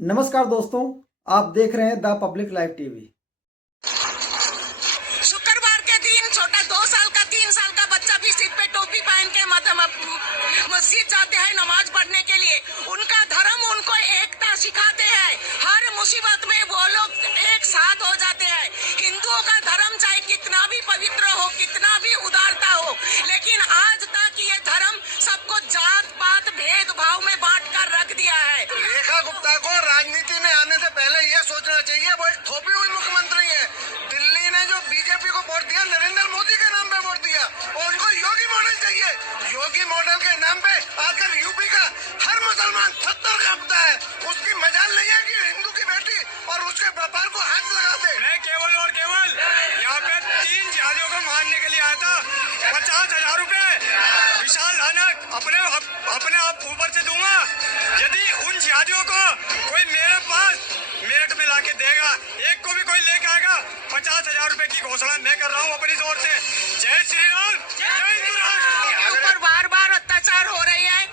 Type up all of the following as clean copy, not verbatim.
नमस्कार दोस्तों, आप देख रहे हैं द पब्लिक लाइव टीवी। शुक्रवार के दिन छोटा 2 साल का 3 साल का बच्चा भी सिर पे टोपी पहन के मस्जिद जाते हैं नमाज पढ़ने के लिए। उनका धर्म उनको एकता सिखाते हैं। हर मुसीबत में वो लोग एक साथ हो जाते हैं। हिंदुओं का धर्म चाहे कितना भी पवित्र हो, कितना भी उदारता हो, लेकिन आज तक ये धर्म सबको जात पात भेदभाव में बांट कर रख दिया है। रेखा गुप्ता को राजनीति में आने से पहले यह सोचना चाहिए वो एक थोपी हुई मुख्यमंत्री है। दिल्ली ने जो बीजेपी को वोट दिया, नरेंद्र मोदी के नाम पे वोट दिया, और उनको योगी मॉडल चाहिए। योगी मॉडल के नाम पे आकर यूपी का हर मुसलमान थर कांपता है। उसकी मजाल नहीं है कि हिंदू की बेटी और उसके व्यापार को हाथ लगा दे। मैं केवल और केवल यहाँ पे 3 जिहादियों को मारने के लिए आया था। 50,000 रुपए विशाल लानक अपने आप ऊपर से दूंगा यदि उन जिहादियों को कोई मेरे पास मेरठ में लाके देगा। एक को भी कोई लेके आएगा। 50,000 रुपए की घोषणा मैं कर रहा हूँ अपनी ओर से। जय श्री राम, जय हिंदू राष्ट्र। ऊपर बार बार अत्याचार हो रही है।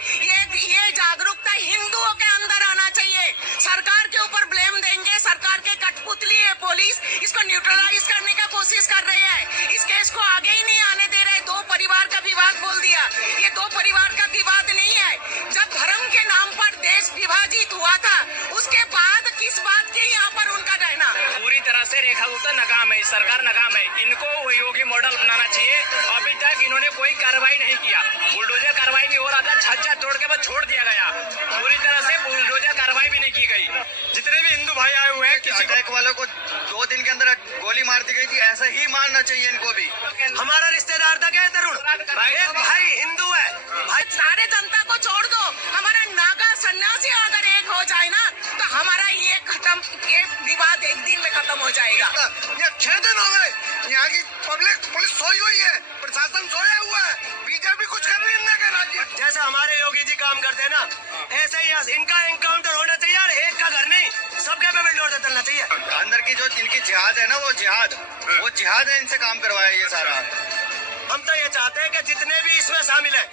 ये जागरूकता हिंदुओं के अंदर आना चाहिए। सरकार के ऊपर ब्लेम देंगे, सरकार के कठपुतली है पुलिस, इसको न्यूट्रलाइज करने का कोशिश कर रही है। इस केस को आगे ही नहीं आने दे रहे। 2 परिवार का विवाद बोल दिया। ये 2 परिवार का विवाद नहीं है। जब धर्म के नाम पर देश विभाजित हुआ था, उसके बाद किस बात की यहाँ पर उनका रहना। पूरी तरह से रेखा गुप्ता नाकाम है, सरकार नाकाम है। इनको वो योगी मॉडल बनाना चाहिए। अभी तक इन्होंने कोई कार्रवाई नहीं किया। बुलडोजर कार्रवाई भी हो रहा था, छज्जा तोड़ के बस छोड़ दिया गया। पूरी तरह से बुलडोजर कार्रवाई भी नहीं की गई। जितने भी हिंदू भाई आए हुए हैं, किसी अटैक वालों को 2 दिन के अंदर गोली मार दी गई थी। ऐसा ही मारना चाहिए इनको भी। हमारा रिश्तेदार था क्या तरुण भाई हिंदू है भाई सारे जनता को छोड़ दो। हमारा नागा सन्यासी अगर एक हो जाए ना, तो हमारा ये विवाद एक दिन में खत्म हो जाएगा। ये 6 दिन हो गए, यहाँ की पब्लिक पुलिस सोई हुई है, प्रशासन सोया हुआ है, बीजेपी कुछ कर नहीं कर रही है। जैसे हमारे योगी जी काम करते हैं ना, ऐसे ही इनका एनकाउंटर होना चाहिए। और एक का घर नहीं, सबके पे बिल्डोजर चलना चाहिए। अंदर की जो इनकी जिहाद है ना, वो जिहाद है। इनसे काम करवाया ये सारा। हम तो ये चाहते हैं कि जितने भी इसमें शामिल है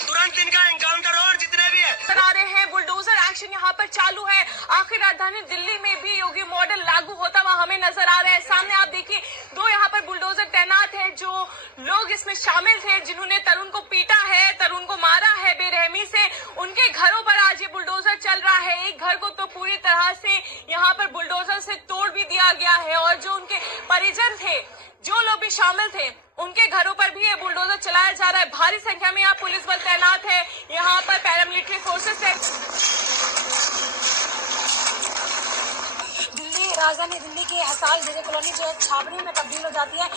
तुरंत इनका एनकाउंटर हो। और जितने भी है आ रहे हैं, बुलडोजर एक्शन यहाँ पर चालू है। आखिर राजधानी दिल्ली में भी योगी मॉडल लागू होता हुआ हमें नजर आ रहा है। सामने आप देखिए 2 यहाँ पर बुलडोजर तैनात है। जो लोग इसमें शामिल थे, जिन्होंने तरुण को पीटा है, तरुण को मारा है बेरहमी से, उनके घरों पर आज ये बुलडोजर चल रहा है। एक घर को तो पूरी तरह से यहाँ पर बुलडोजर से तोड़ भी दिया गया है, और जो उनके परिजन थे, जो लोग भी शामिल थे, उनके घरों पर भी ये बुलडोजर चलाया जा रहा है। भारी संख्या में यहाँ पुलिस बल तैनात है, यहाँ पर पैरामिलिट्री फोर्सेस है। राजधानी दिल्ली की हड़ताल जेजे कॉलोनी जो है छावनी में तब्दील हो जाती है।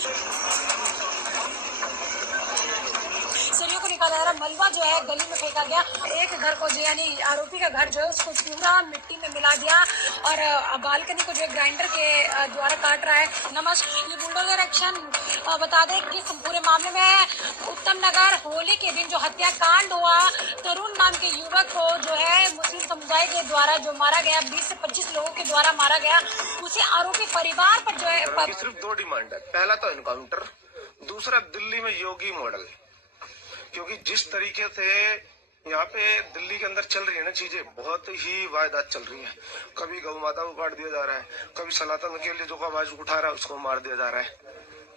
सरियों को निकाला जा रहा, मलबा जो है गली में फेंका गया। एक घर को जो यानी आरोपी का घर जो है उसको पूरा मिट्टी में मिला दिया, और बालकनी को जो है ग्राइंडर के द्वारा काट रहा है। नमस्कार, ये बुलडोजर एक्शन बता दें कि पूरे मामले में उत्तम नगर होली के दिन जो हत्याकांड हुआ, तरुण नाम के युवक को जो है मुस्लिम समुदाय के द्वारा जो मारा गया, 20 से 25 लोगों के द्वारा मारा गया, उसी आरोपी परिवार पर जो है सिर्फ 2 डिमांड है। पहला तो एनकाउंटर, दूसरा दिल्ली में योगी मॉडल। क्योंकि जिस तरीके से यहाँ पे दिल्ली के अंदर चल रही है ना चीजें, बहुत ही वायदात चल रही है। कभी गौ माता को काट दिया जा रहा है, कभी सनातन के लिए जो आवाज उठा रहा है उसको मार दिया जा रहा है।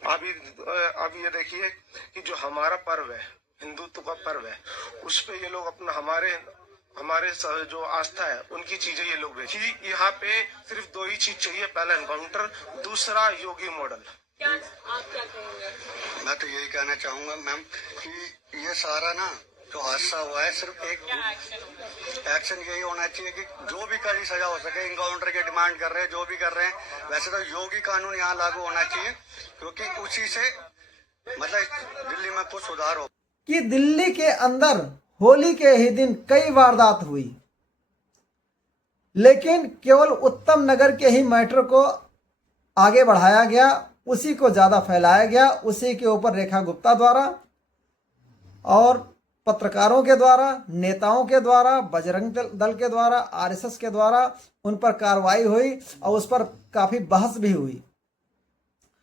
अभी ये देखिए कि जो हमारा पर्व है, हिंदुत्व का पर्व है, उस पे ये लोग अपना हमारे जो आस्था है उनकी चीजें ये लोग बेची। यहाँ पे सिर्फ 2 ही चीज चाहिए, पहला एनकाउंटर, दूसरा योगी मॉडल। आप क्या कहेंगे? मैं तो यही कहना चाहूंगा मैम कि ये सारा ना जो हादसा हुआ है, सिर्फ एक एक्शन यही होना चाहिए कि जो भी कड़ी सजा हो सके। इनकाउंटर की डिमांड कर रहे हैं, जो भी कर रहे हैं, वैसे तो योगी कानून यहाँ लागू होना चाहिए, क्योंकि उसी से मतलब दिल्ली में कुछ सुधार हो। कि दिल्ली के अंदर होली के ही दिन कई वारदात हुई, लेकिन केवल उत्तम नगर के ही मैटर को आगे बढ़ाया गया, उसी को ज़्यादा फैलाया गया, उसी के ऊपर रेखा गुप्ता द्वारा और पत्रकारों के द्वारा, नेताओं के द्वारा, बजरंग दल के द्वारा, आरएसएस के द्वारा उन पर कार्रवाई हुई और उस पर काफ़ी बहस भी हुई।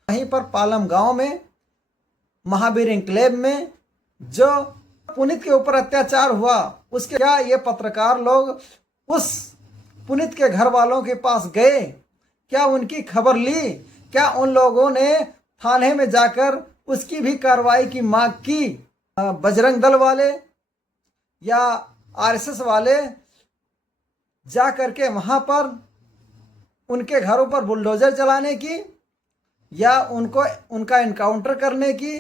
वहीं पर पालम गांव में महावीर एन्क्लेव में जो पुनीत के ऊपर अत्याचार हुआ, उसके क्या ये पत्रकार लोग उस पुनीत के घर वालों के पास गए? क्या उनकी खबर ली? क्या उन लोगों ने थाने में जाकर उसकी भी कार्रवाई की मांग की? बजरंग दल वाले या आरएसएस वाले जा करके वहां पर उनके घरों पर बुलडोजर चलाने की, या उनका एनकाउंटर करने की,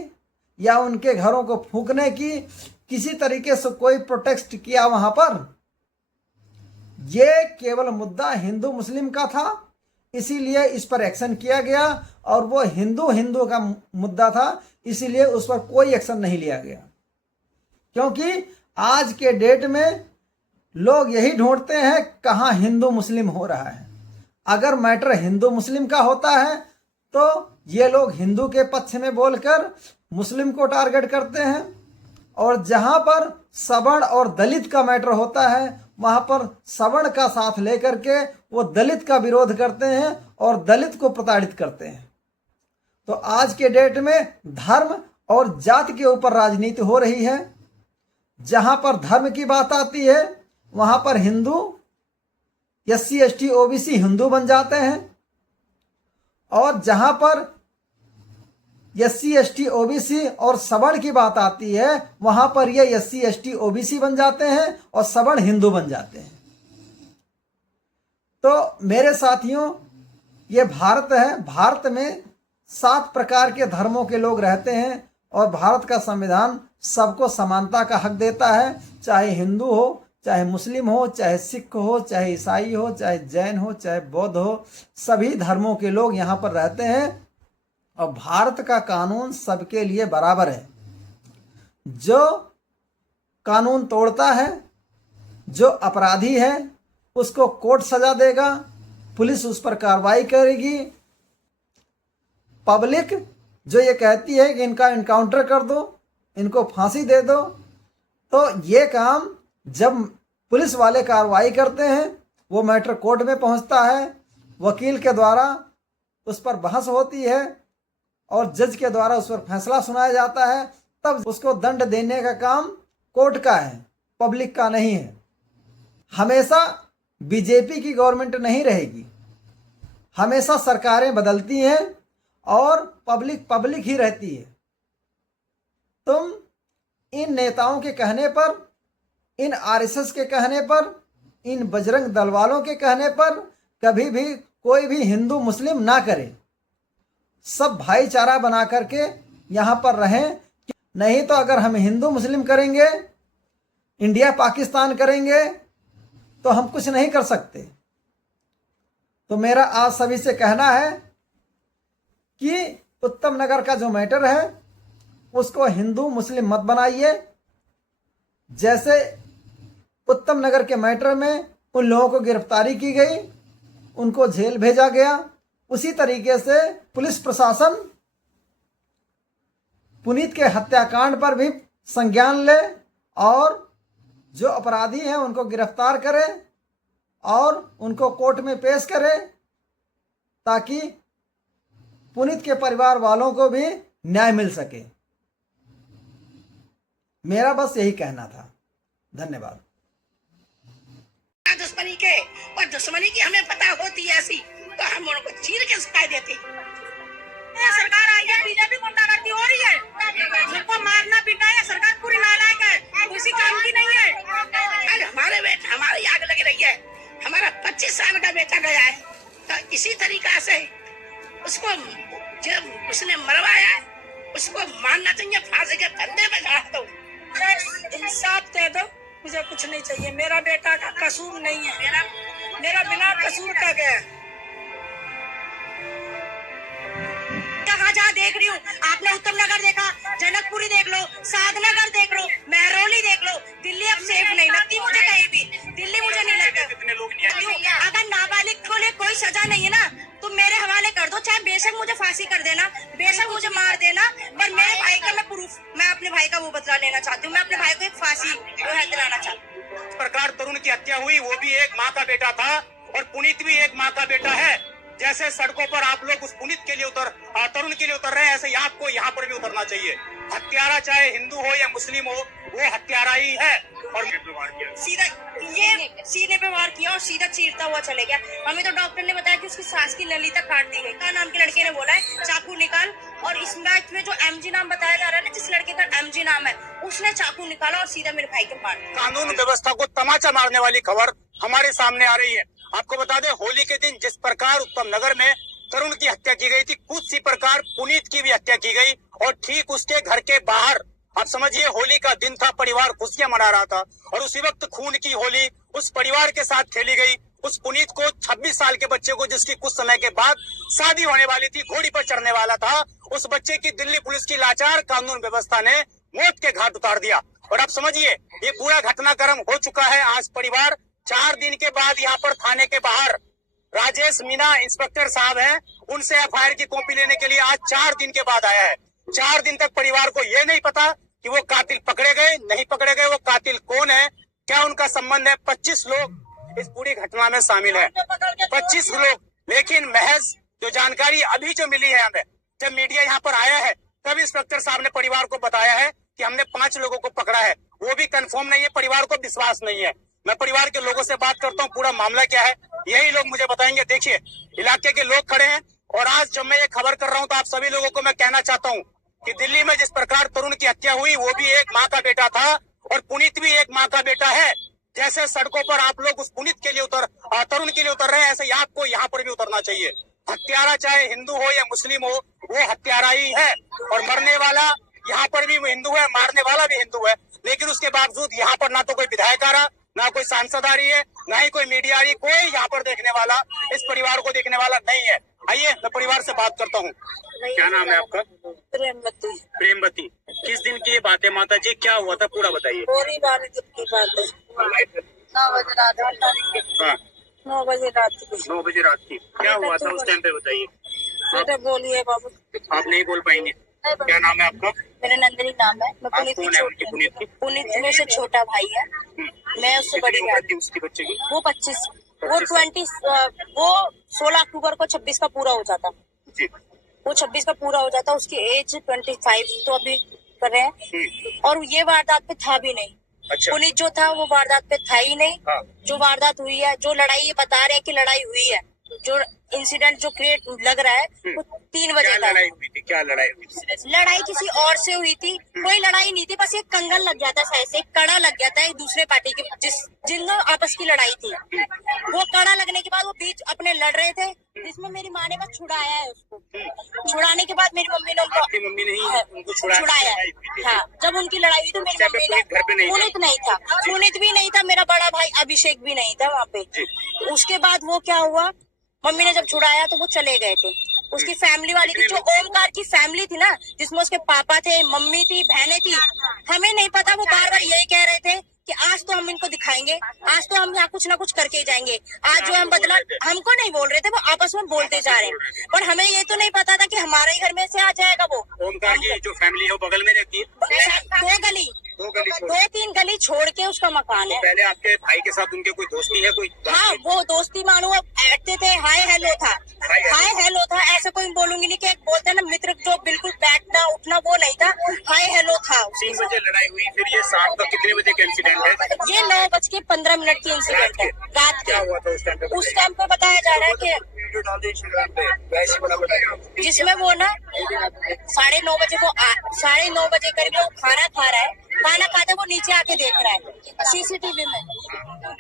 या उनके घरों को फूंकने की किसी तरीके से कोई प्रोटेस्ट किया वहां पर? ये केवल मुद्दा हिंदू मुस्लिम का था, इसीलिए इस पर एक्शन किया गया, और वो हिंदू का मुद्दा था, इसीलिए उस पर कोई एक्शन नहीं लिया गया। क्योंकि आज के डेट में लोग यही ढूंढते हैं कहाँ हिंदू मुस्लिम हो रहा है। अगर मैटर हिंदू मुस्लिम का होता है तो ये लोग हिंदू के पक्ष में बोलकर मुस्लिम को टारगेट करते हैं, और जहां पर सवर्ण और दलित का मैटर होता है वहां पर सवर्ण का साथ लेकर के वो दलित का विरोध करते हैं और दलित को प्रताड़ित करते हैं। तो आज के डेट में धर्म और जाति के ऊपर राजनीति हो रही है। जहां पर धर्म की बात आती है वहां पर Hindu, SC ST OBC Hindu बन जाते हैं, और जहां पर SC ST OBC और सवर्ण की बात आती है वहां पर ये SC ST OBC बन जाते हैं और सवर्ण हिंदू बन जाते हैं। तो मेरे साथियों, ये भारत है। भारत में 7 प्रकार के धर्मों के लोग रहते हैं, और भारत का संविधान सबको समानता का हक देता है, चाहे हिंदू हो, चाहे मुस्लिम हो, चाहे सिख हो, चाहे ईसाई हो, चाहे जैन हो, चाहे बौद्ध हो, सभी धर्मों के लोग यहाँ पर रहते हैं। और भारत का कानून सबके लिए बराबर है। जो कानून तोड़ता है, जो अपराधी है, उसको कोर्ट सजा देगा, पुलिस उस पर कार्रवाई करेगी। पब्लिक जो ये कहती है कि इनका इनकाउंटर कर दो, इनको फांसी दे दो, तो ये काम जब पुलिस वाले कार्रवाई करते हैं, वो मैटर कोर्ट में पहुंचता है, वकील के द्वारा उस पर बहस होती है और जज के द्वारा उस पर फैसला सुनाया जाता है, तब उसको दंड देने का काम कोर्ट का है, पब्लिक का नहीं है। हमेशा बीजेपी की गवर्नमेंट नहीं रहेगी, हमेशा सरकारें बदलती हैं और पब्लिक ही रहती है। तुम इन नेताओं के कहने पर, इन आरएसएस के कहने पर, इन बजरंग दल वालों के कहने पर कभी भी कोई भी हिंदू मुस्लिम ना करे। सब भाईचारा बना करके यहाँ पर रहें। नहीं तो अगर हम हिंदू मुस्लिम करेंगे, इंडिया पाकिस्तान करेंगे, तो हम कुछ नहीं कर सकते। तो मेरा आज सभी से कहना है कि उत्तम नगर का जो मैटर है उसको हिंदू मुस्लिम मत बनाइए। जैसे उत्तम नगर के मैटर में उन लोगों को गिरफ्तारी की गई, उनको जेल भेजा गया, उसी तरीके से पुलिस प्रशासन पुनीत के हत्याकांड पर भी संज्ञान ले और जो अपराधी हैं उनको गिरफ्तार करे और उनको कोर्ट में पेश करे, ताकि पुनीत के परिवार वालों को भी न्याय मिल सके। मेरा बस यही कहना था। धन्यवाद। दुश्मनी के और दुश्मनी की हमें पता होती है ऐसी, तो हम उनको चीर के सिखाई देते। सरकार आई है, बीजेपी गुंडागर्दी हो रही है, सबको मारना पीटना है, सरकार पूरी नालायक है, किसी काम की नहीं है। आज हमारी आग लग रही है, हमारा 25 साल का बेटा गया है, तो इसी तरीका से उसको जब उसने मरवाया है उसको मारना चाहिए, फांसी के फंदे में गाड़ दो। इंसाफ दे दो, मुझे कुछ नहीं चाहिए। मेरा बेटा का कसूर नहीं है, मेरा बिना कसूर का गया। जहाँ देख रही हूँ, आपने उत्तम नगर देखा, जनकपुरी देख लो, साधनगर देख लो, महरौली देख लो। दिल्ली अब सेफ नहीं लगती मुझे कहीं भी, दिल्ली मुझे नहीं लगता। अगर नाबालिग को लिए कोई सजा नहीं है ना, तुम मेरे हवाले कर दो, चाहे बेशक मुझे फांसी कर देना, बेशक मुझे मार देना, पर मेरे भाई का मैं प्रूफ, मैं अपने भाई का वो बदला लेना चाहती हूँ। मैं अपने भाई को एक फांसी दिलाना चाहती हूँ। इस प्रकार तरुण की हत्या हुई, वो भी एक माँ का बेटा था और पुनीत भी एक माँ का बेटा है। जैसे सड़कों पर आप लोग उस पुनीत के लिए तरुण के लिए उतर रहे हैं, ऐसे आपको यहाँ पर भी उतरना चाहिए। हत्यारा चाहे हिंदू हो या मुस्लिम हो, वो हत्यारा ही है। और सीधा ये सीने पे वार किया और सीधा चीरता हुआ चले गया। हमें तो डॉक्टर ने बताया कि उसकी सांस की नली तक काट दी गई। का नाम के लड़के ने बोला है चाकू निकाल, और इस मैच में जो एमजी नाम बताया जा रहा है ना, जिस लड़के का एमजी नाम है, उसने चाकू निकाला और सीधा मेरे भाई के मार दिया। कानून व्यवस्था को तमाचा मारने वाली खबर हमारे सामने आ रही है। आपको बता दें, होली के दिन जिस प्रकार उत्तम नगर में तरुण की हत्या की गई थी, कुछ सी प्रकार पुनीत की भी हत्या की गई, और ठीक उसके घर के बाहर, आप समझिए होली का दिन था, परिवार खुशियां मना रहा था, और उसी वक्त खून की होली उस परिवार के साथ खेली गई। उस पुनीत को, 26 साल के बच्चे को, जिसकी कुछ समय के बाद शादी होने वाली थी, घोड़ी पर चढ़ने वाला था, उस बच्चे की दिल्ली पुलिस की लाचार कानून व्यवस्था ने मौत के घाट उतार दिया। और आप समझिए ये पूरा घटनाक्रम हो चुका है। आज परिवार 4 दिन के बाद यहाँ पर थाने के बाहर राजेश मीना इंस्पेक्टर साहब हैं, उनसे एफआईआर की कॉपी लेने के लिए आज 4 दिन के बाद आया है। 4 दिन तक परिवार को ये नहीं पता कि वो कातिल पकड़े गए, नहीं पकड़े गए, वो कातिल कौन है, क्या उनका संबंध है। 25 लोग इस पूरी घटना में शामिल है, 25 लोग। लेकिन महज जो जानकारी अभी जो मिली है हमें, जब मीडिया यहाँ पर आया है, तब इंस्पेक्टर साहब ने परिवार को बताया है कि हमने 5 लोगों को पकड़ा है। वो भी कंफर्म नहीं है, परिवार को विश्वास नहीं है। मैं परिवार के लोगों से बात करता हूँ, पूरा मामला क्या है यही लोग मुझे बताएंगे। देखिए, इलाके के लोग खड़े हैं, और आज जब मैं ये खबर कर रहा हूँ तो आप सभी लोगों को मैं कहना चाहता हूँ कि दिल्ली में जिस प्रकार तरुण की हत्या हुई, वो भी एक माँ का बेटा था, और पुनीत भी एक माँ का बेटा है। जैसे सड़कों पर आप लोग उस पुनीत के लिए तरुण के लिए उतर रहे हैं, ऐसे आपको यहाँ पर भी उतरना चाहिए। हत्यारा चाहे हिंदू हो या मुस्लिम हो, वो हत्यारा ही है, और मरने वाला यहाँ पर भी हिंदू है, मारने वाला भी हिंदू है। लेकिन उसके बावजूद यहाँ पर ना तो कोई विधायक आ रहा, ना कोई सांसद आ रही है, ना ही कोई मीडिया आ रही, कोई यहाँ पर देखने वाला, इस परिवार को देखने वाला नहीं है। आइए मैं परिवार से बात करता हूँ। क्या नाम है आपका? प्रेमवती। प्रेमवती, किस दिन की ये बात है माता जी, क्या हुआ था पूरा बताइए। पूरी 12 दिन की बात है। 9 बजे रात की। हाँ, 9 बजे रात की। 9 बजे रात की। क्या हुआ था उस टाइम पे बताइए। बेटा बोलिए बाबू। आप नहीं बोल पाएंगे। क्या नाम है आपका? मेरा नंदिनी नाम है। मैं आप कौन है उनकी पुनीत की? पुनीत में से छोटा भाई है, मैं उससे बड़ी कितनी उम्र थी उसके बच्चे की? वो 25, वो 16 अक्टूबर को 26 का पूरा हो जाता। जी। वो 26 का पूरा हो जाता, उसकी एज 25 तो अभी कर रहे हैं, और ये वारदात पे था भी नहीं। अच्छा। पुनीत जो था वो वारदात पे था ही नहीं। हाँ। जो वारदात हुई है, जो लड़ाई ये बता रहे हैं कि लड़ाई हुई है, जो इंसिडेंट जो क्रिएट लग रहा है, वो 3 बजे क्या का लड़ाई हुई थी? क्या लड़ाई हुई थी? लड़ाई किसी और से हुई थी, कोई लड़ाई नहीं थी, बस एक कंगन लग गया था, ऐसे एक कड़ा लग गया था एक दूसरे पार्टी के, जिनमें आपस की लड़ाई थी। वो कड़ा लगने के बाद वो बीच अपने लड़ रहे थे, जिसमें मेरी माँ ने बस छुड़ाया है उसको। छुड़ाने के बाद मेरी मम्मी ने आपकी मम्मी ने ही उनको छुड़ाया। हाँ, जब उनकी लड़ाई हुई तो मेरी मम्मी ने, घर पे पुनीत नहीं था, पुनीत भी नहीं था, मेरा बड़ा भाई अभिषेक भी नहीं था वहाँ पे। उसके बाद वो क्या हुआ, मम्मी ने जब छुड़ाया तो वो चले गए थे। उसकी फैमिली वाली थी, जो ओमकार की फैमिली थी ना, जिसमें उसके पापा थे, मम्मी थी, बहनें थी, हमें नहीं पता। वो बार बार यही कह रहे थे कि आज तो हम इनको दिखाएंगे, आज तो हम यहाँ कुछ ना कुछ करके ही जाएंगे, आज जो हम बदला, हमको नहीं बोल रहे थे, वो आपस में बोलते जा रहे हैं। पर हमें ये तो नहीं पता था कि हमारे ही घर में से आ जाएगा वो। ओमकार की जो फैमिली है वो बगल में रहती है? 2-3 गली छोड़ के उसका मकान है। पहले आपके भाई के साथ उनके कोई दोस्ती है? कोई हाँ, वो दोस्ती मानो बैठते थे, हाय हेलो था, हाय हेलो था, ऐसे कोई बोलूंगी नहीं कि एक बोलते हैं ना मित्र, जो बिल्कुल बैठना उठना वो नहीं था, हाय हेलो था। 3 बजे लड़ाई हुई, फिर ये शाम का कितने बजे का इंसिडेंट है? ये 9:15 की इंसिडेंट है, रात क्या के। हुआ था उस टाइम पे? उस टाइम पे बताया जा रहा है कि जिसमें वो ना 9:30 बजे को 9:30 बजे करीब वो खाना खा रहा है, खाना खाते वो नीचे आके देख रहा है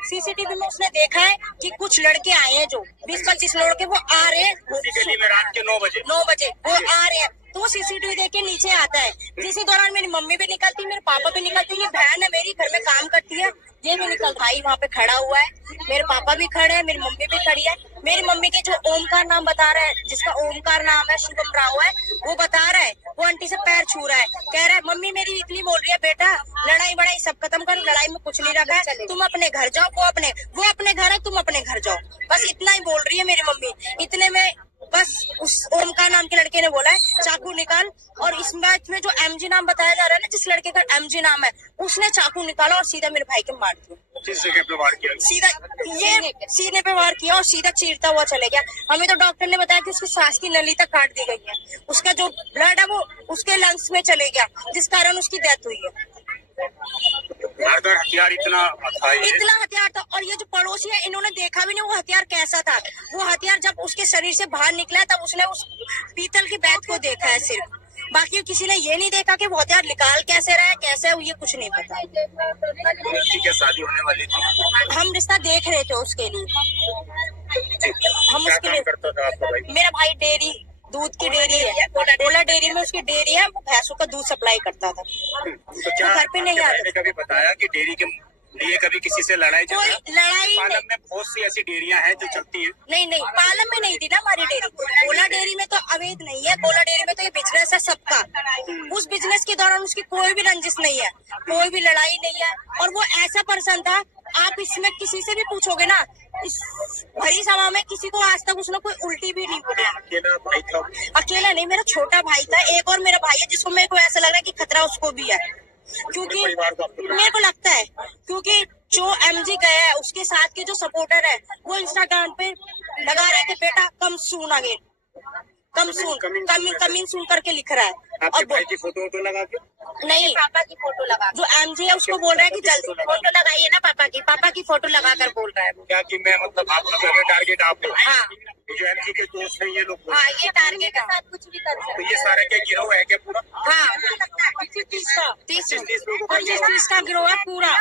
सीसीटीवी में उसने देखा है कि कुछ लड़के आए हैं, जो 20-25 लड़के वो आ रहे हैं गली में रात के 9 बजे वो आ रहे हैं। तो वो सीसीटीवी देख के नीचे आता है। इसी दौरान मेरी मम्मी भी निकलती, मेरे पापा भी निकलते, ये बहन है मेरी घर में काम करती है, ये भी निकल, भाई वहाँ पे खड़ा हुआ है, मेरे पापा भी खड़े हैं, मेरी मम्मी भी खड़ी है। मेरी मम्मी के जो ओमकार नाम बता रहा है, जिसका ओमकार नाम है, शुभम राव है, वो बता रहा है, वो आंटी से पैर छू रहा है, कह रहा है मम्मी मेरी इतनी बोल रही है, बेटा लड़ाई बड़ाई सब खत्म कर, लड़ाई में कुछ नहीं रखा है, तुम अपने घर जाओ, वो अपने घर है, तुम अपने घर जाओ, बस इतना ही बोल रही है मेरी मम्मी। इतने में बस उस ओमकार नाम के लड़के ने बोला है चाकू निकाल, और इस मैच में जो एमजी नाम बताया जा रहा है ना, जिस लड़के का एमजी नाम है, उसने चाकू निकाला और सीधा मेरे भाई के मार दिया। किस जगह पे वार किया? सीधा ये सीने पे वार किया और सीधा चीरता हुआ चले गया। हमें तो डॉक्टर ने बताया कि उसकी सांस की नली तक काट दी गई है, उसका जो ब्लड है वो उसके लंग्स में चले गया, जिस कारण उसकी डेथ हुई है। हथियार इतना था, इतना हथियार था। और ये जो पड़ोसी पड़ोसी है, इन्होंने देखा भी नहीं वो हथियार कैसा था। वो हथियार जब उसके शरीर से बाहर निकला तब उसने उस पीतल की बैग को देखा है सिर्फ, बाकी किसी ने ये नहीं देखा कि वो हथियार निकाल कैसे रहा है, कैसे है, ये कुछ नहीं पता। उसकी क्या शादी होने वाली थी? हम रिश्ता देख रहे थे उसके लिए। हम क्या उसके काम लिए, करता था आपका भाई? मेरा भाई डेयरी, दूध की डेयरी है, ओला डेयरी में उसकी डेयरी है, वो भैंसों का दूध सप्लाई करता था। तो क्या वो घर पे नहीं आपके भाई आता ने कभी बताया कि डेयरी के लिए कभी किसी से लड़ाई कोई झगड़ा? लड़ाई पालम नहीं, में बहुत सी ऐसी डेयरियां हैं जो चलती हैं। नहीं पालम में नहीं थी ना हमारी डेयरी। ओला डेयरी में तो अवैध नहीं है, ओला डेयरी में तो ये बिजनेस है सबका। उस बिजनेस के दौरान उसकी कोई भी रंजिश नहीं है, कोई भी लड़ाई नहीं है, और वो ऐसा पर्सन था, आप इसमें किसी से भी पूछोगे ना, इस भरी सभा में किसी को आज तक उसने कोई उल्टी भी नहीं बोला। अकेला भाई था? अकेला नहीं, मेरा छोटा भाई था, एक और मेरा भाई है जिसको मेरे को ऐसा लग रहा है कि खतरा उसको भी है, क्योंकि मेरे को लगता है क्योंकि जो एमजी गया है उसके साथ के जो सपोर्टर है वो इंस्टाग्राम पे लगा रहे थे बेटा कम सून अगेन, कमिंग सून करके लिख रहा है। आपके और भाई की फोटो लगा के? नहीं, पापा की फोटो लगा, जो एमजी है उसको बोल रहा है कि जल्दी फोटो लगाइए ना पापा की फोटो लगा कर बोल रहा है वो। क्या कि मैं मतलब आपका टारगेट आप लोग? हाँ जो एमजी के दोस्त हैं ये लोग? हाँ, ये टारगेट के साथ कुछ भी कर सकते। तो ये सारा क्या गिरोह है क्या पूरा? हाँ, 30 का गिरोह है पूरा,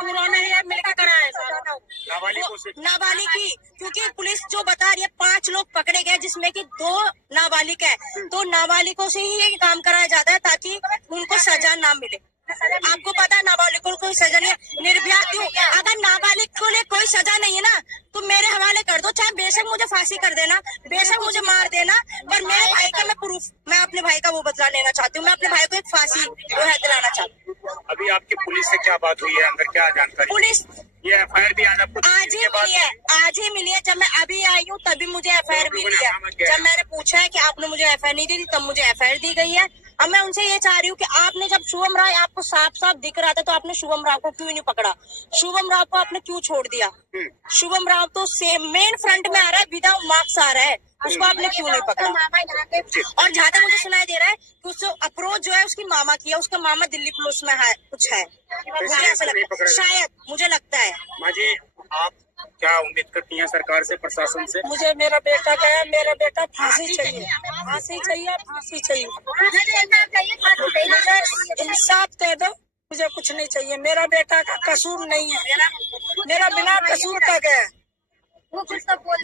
उन्होंने मिलकर करा है नाबालिगों से? नाबालिग की, क्योंकि पुलिस जो बता रही है 5 लोग पकड़े गए जिसमें कि 2 नाबालिग है, तो नाबालिगों से ही ये काम कराया जाता है ताकि उनको सजा ना मिले। आपको पता है नाबालिगों को कोई सजा नहीं है, निर्भया क्यों? अगर नाबालिग को लिए कोई सजा नहीं है ना तो मेरे हवाले कर दो, चाहे बेशक मुझे फांसी कर देना, बेशक मुझे मार देना, पर मेरे भाई का मैं अपने भाई का वो बदला लेना चाहती हूँ, मैं अपने भाई को एक फांसी दिलाना चाहती हूँ। अभी आपकी पुलिस से क्या बात हुई है, अंदर क्या जानकारी? पुलिस ये एफआईआर भी आज आपको आज ही मिली है, जब मैं अभी आई हूँ तभी मुझे एफआईआर मिली है। जब मैंने पूछा है कि आपने मुझे एफआईआर नहीं दी थी तब मुझे एफआईआर दी गई है। अब मैं उनसे ये चाह रही हूँ कि आपने जब शुभम राव आपको साफ साफ दिख रहा था तो आपने शुभम राव को क्यों नहीं पकड़ा? शुभम राव को आपने क्यों छोड़ दिया? शुभम राव तो सेम मेन फ्रंट में आ रहा है, विदाउट मार्क्स आ रहा है, उसको आपने क्यों नहीं पकड़ा? और जहाँ तक मुझे सुनाई दे रहा है कि उसको अप्रोच जो है उसकी मामा की है, उसका मामा दिल्ली पुलिस में है, कुछ है, मुझे ऐसा लगता है, शायद मुझे लगता है। माँ जी, आप क्या उम्मीद करती हैं सरकार से, प्रशासन से? मुझे मेरा बेटा गया, मेरा बेटा फांसी चाहिए, फांसी चाहिए, फांसी चाहिए, मुझे इंसाफ दे दो, मुझे कुछ नहीं चाहिए। मेरा बेटा का कसूर नहीं है, मेरा बिना कसूर का गया,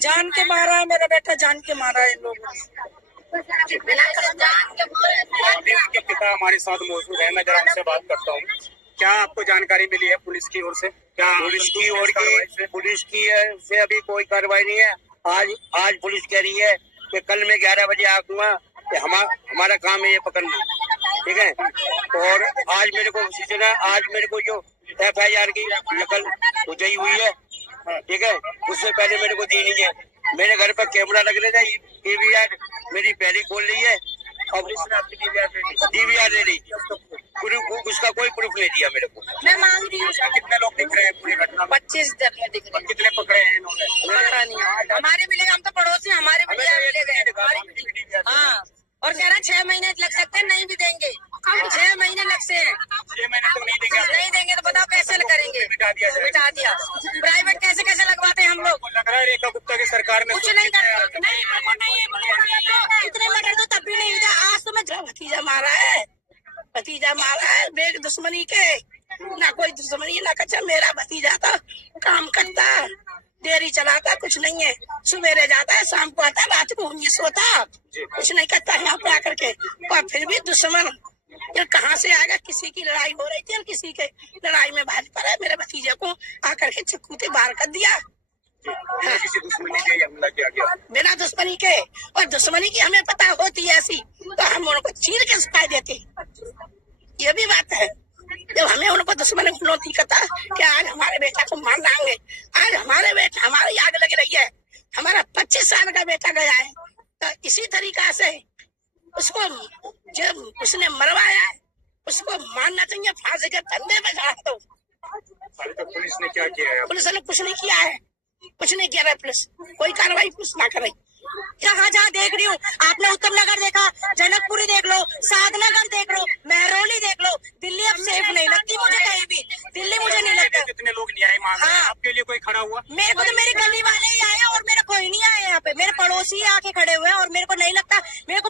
जान के मारा है मेरा बेटा, जान के मारा है इन लोगों ने। अभी उनके पिता हमारे साथ मौजूद है, मैं जरा उनसे बात करता हूँ। क्या आपको जानकारी मिली है पुलिस की ओर से? क्या पुलिस की से अभी कोई कार्रवाई नहीं है। आज पुलिस कह रही है कि कल मैं 11 बजे आऊंगा कि हमारा काम है ये पकड़ना, ठीक है। और आज मेरे को सूचना, आज मेरे को जो FIR की नकल उजई हुई है, ठीक है, उससे पहले मेरे को दी नहीं है। मेरे घर पर कैमरा लग रहा था, DVR मेरी पहले खोल रही है और DVR ले ली, उसका कोई प्रूफ नहीं दिया मेरे को। मैं मांग रही हूँ, कितने लोग दिख रहे हैं पूरी घटना में? 25 जन दिख रहे हैं। कितने पकड़े हैं इन्होंने? पता नहीं, हमारे मिले, हम तो पड़ोसी, हमारे मिले गए। हाँ, और कह रहा 6 महीने लग सकते हैं, नहीं भी देंगे, 6 महीने लग से हैं। 6 महीने तो नहीं देंगे। नहीं देंगे तो बताओ कैसे करेंगे? बिठा दिया जाएगा। बिठा दिया। प्राइवेट कैसे लगवाते हैं हम लोग? लग रहा है रेखा गुप्ता की सरकार में कुछ नहीं करते, इतने मर्डर तो तब भी नहीं था। आज तो मैं भतीजा मारा है, बेग दुश्मनी के, ना कोई दुश्मनी ना कच्चा, मेरा भतीजा था, काम करता, डेयरी चलाता, कुछ नहीं है, सवेरे जाता है, शाम को आता, रात को वहीं सोता, कुछ नहीं करता यहाँ पे आकर के। और फिर भी दुश्मन ये कहाँ से आएगा? किसी की लड़ाई हो रही थी और किसी के लड़ाई में भाज पड़ा है, मेरे भतीजे को आकर के चक्कू से बाहर कर दिया। किसी दुश्मनी के हमला किया गया? बिना दुश्मनी के, और दुश्मनी की हमें पता होती है ऐसी तो हम उनको चीर के सिखाई देते। ये भी बात है, जब हमें उनको दुश्मन नहीं करता कि आज हमारे बेटा को मार डालेंगे, आज हमारे बेटा, हमारी आग लग रही है, हमारा 25 साल का बेटा गया है, तो इसी तरीका से उसको जब उसने मरवाया है उसको मारना चाहिए, फांसी के फंदे पे चढ़ा दो। अभी तक पुलिस ने क्या किया है? पुलिस ने कुछ नहीं किया है, कुछ नहीं किया है पुलिस, कोई कार्रवाई पुलिस ना करे। जहाँ जहाँ देख रही हूँ, आपने उत्तम नगर देखा, जनकपुरी देख लो, साधनगर देख लो, महरौली देख लो, दिल्ली अब सेफ नहीं लगती मुझे कहीं भी। दिल्ली मुझे नहीं लगता। कितने लोग न्याय मांग रहे हैं, हाँ। आपके लिए कोई खड़ा हुआ? मेरे को तो मेरी गली वाले ही आए और मेरा कोई नहीं आया यहाँ पे, मेरे पड़ोसी आके खड़े हुए हैं और मेरे को नहीं लगता, मेरे को